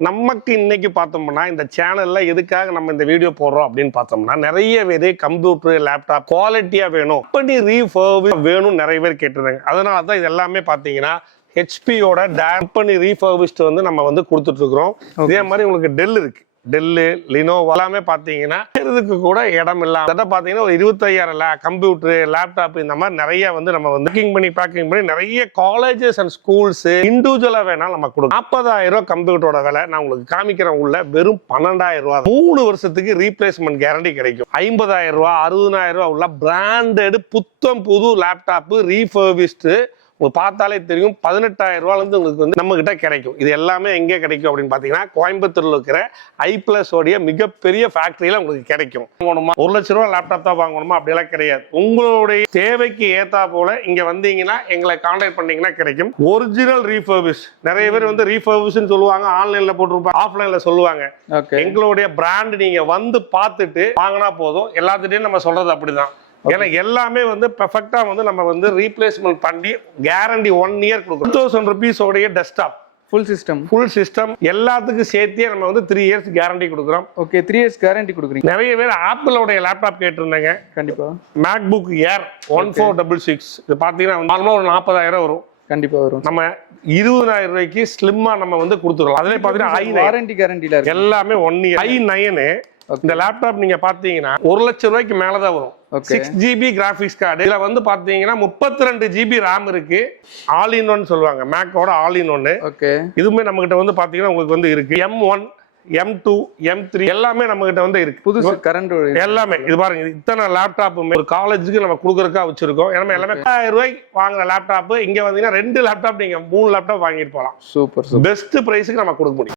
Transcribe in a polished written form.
நமக்கு இன்னைக்கு பார்த்தோம்னா இந்த சேனல்ல எதுக்காக நம்ம இந்த வீடியோ போடுறோம் அப்படின்னு பார்த்தோம்னா நிறைய பேர் கம்ப்யூட்டர் லேப்டாப் குவாலிட்டியா வேணும் பண்ணி ரீஃபர்பிஷ் வேணும் நிறைய பேர் கேட்டிருந்தாங்க. அதனால தான் இது எல்லாமே பார்த்தீங்கன்னா ஹெச்பியோட கம்பெனி ரீஃபர்பிஷ்ட் வந்து நம்ம வந்து கொடுத்துட்டு இருக்கிறோம். இதே மாதிரி உங்களுக்கு டெல் இருக்கு, டெல்லு லினோவா எல்லாமே பார்த்தீங்கன்னா இதுக்கு கூட இடம் இல்லாம பார்த்தீங்கன்னா ஒரு 25,000 கம்ப்யூட்டர் லேப்டாப் இந்த மாதிரி நிறைய வந்து நம்ம வந்து பேக்கிங் பண்ணி நிறைய காலேஜஸ் அண்ட் ஸ்கூல்ஸ் இண்டிவிஜுவலா வேணாலும் நம்ம கொடுக்கும். 40,000 கம்ப்யூட்டரோட விலை நான் உங்களுக்கு காமிக்கிறேன். உள்ள வெறும் 12,000 3 வருஷத்துக்கு ரீப்ளேஸ்மெண்ட் கேரண்டி கிடைக்கும். 50,000 60,000 உள்ள பிராண்டட் புத்தம் புது லேப்டாப் ரீஃபர்பிஷ்டு உங்களுக்கு பார்த்தாலே தெரியும் 18,000 உங்களுக்கு வந்து நம்ம கிட்ட கிடைக்கும். இது எல்லாமே எங்கே கிடைக்கும் அப்படின்னு பார்த்தீங்கன்னா கோயம்புத்தூர்ல இருக்கிற ஐ+ உடைய மிகப்பெரிய ஃபேக்டரியில உங்களுக்கு கிடைக்கும். வாங்கணுமா 1 லட்ச ரூபா லேப்டாப் தான் வாங்கணுமா அப்படியெல்லாம் கிடையாது. உங்களுடைய தேவைக்கு ஏத்தா போல இங்க வந்தீங்கன்னா எங்களை கான்டாக்ட் பண்ணீங்கன்னா கிடைக்கும். ஒரிஜினல் ரீஃபர்பிஷ் நிறைய பேர் வந்து ரீஃபர்பிஷ்னு சொல்லுவாங்க, ஆன்லைன்ல போட்டுருப்பாங்க, ஆஃப்லைன்ல சொல்லுவாங்க. எங்களுடைய பிராண்ட் நீங்க வந்து பார்த்துட்டு வாங்கினா போதும். எல்லாத்துட்டையும் நம்ம சொல்றது அப்படிதான். ஏன்னா எல்லாமே வந்து பெர்ஃபெக்ட்டா வந்து நம்ம வந்து ரீப்ளேஸ்மெண்ட் பண்ணி கேரண்டி 1 இயர் கொடுக்குறோம். 2,000 rupees உடைய டெஸ்க்டாப் ஃபுல் சிஸ்டம் எல்லாத்துக்கும் சேர்த்தே நம்ம வந்து 3 இயர்ஸ் கேரண்டி கொடுக்குறோம். ஓகே, 3 இயர்ஸ் கேரண்டி கொடுக்குறீங்க. நிறைய பேர் ஆப்பிளோடைய லேப்டாப் கேட்டிருந்தாங்க. கண்டிப்பா மேக்புக் ஏர் 1466 இது பார்த்தீங்கன்னா நார்மலாக ஒரு 40,000 வரும். கண்டிப்பா வரும். நம்ம 20,000 ரூபாய்க்கு ஸ்லிம்மா நம்ம வந்து கொடுத்துருவோம். அதுல பார்த்தீங்கன்னா வாரண்டி கேரண்டில எல்லாமே 1 இயர். i9 இந்த லேப்டாப் நீங்க பாத்தீங்கன்னா 1 லட்சம் ரூபாய்க்கு மேலதான் வரும். 6GB graphics card. இதுல வந்து பாத்தீங்கன்னா 32GB RAM இருக்கு. ஆல் இன் ஒன் சொல்லுவாங்க, மேக்கோட ஆல் இன் ஒன். இதுவுமே நம்ம கிட்ட வந்து பாத்தீங்கன்னா உங்களுக்கு வந்து இருக்கு. M1 M2 M3 எல்லாமே நம்ம கிட்ட வந்து இருக்கு. புதுசு கரண்ட் எல்லாமே இது பாருங்க. இத்தனை லேப்டாப் ஒரு காலேஜுக்கு நம்ம கொடுக்கறதுக்கா வச்சிருக்கோம். ஏன்னா எல்லாமே 1000 ரூபாய்க்கு வாங்குற லேப்டாப் இங்க வந்தீங்கன்னா 2 லேப்டாப் நீங்க 3 லேப்டாப் வாங்கிட்டு போகலாம். சூப்பர். பெஸ்ட் பிரைஸ்க்கு நம்ம கொடுக்க முடியும்.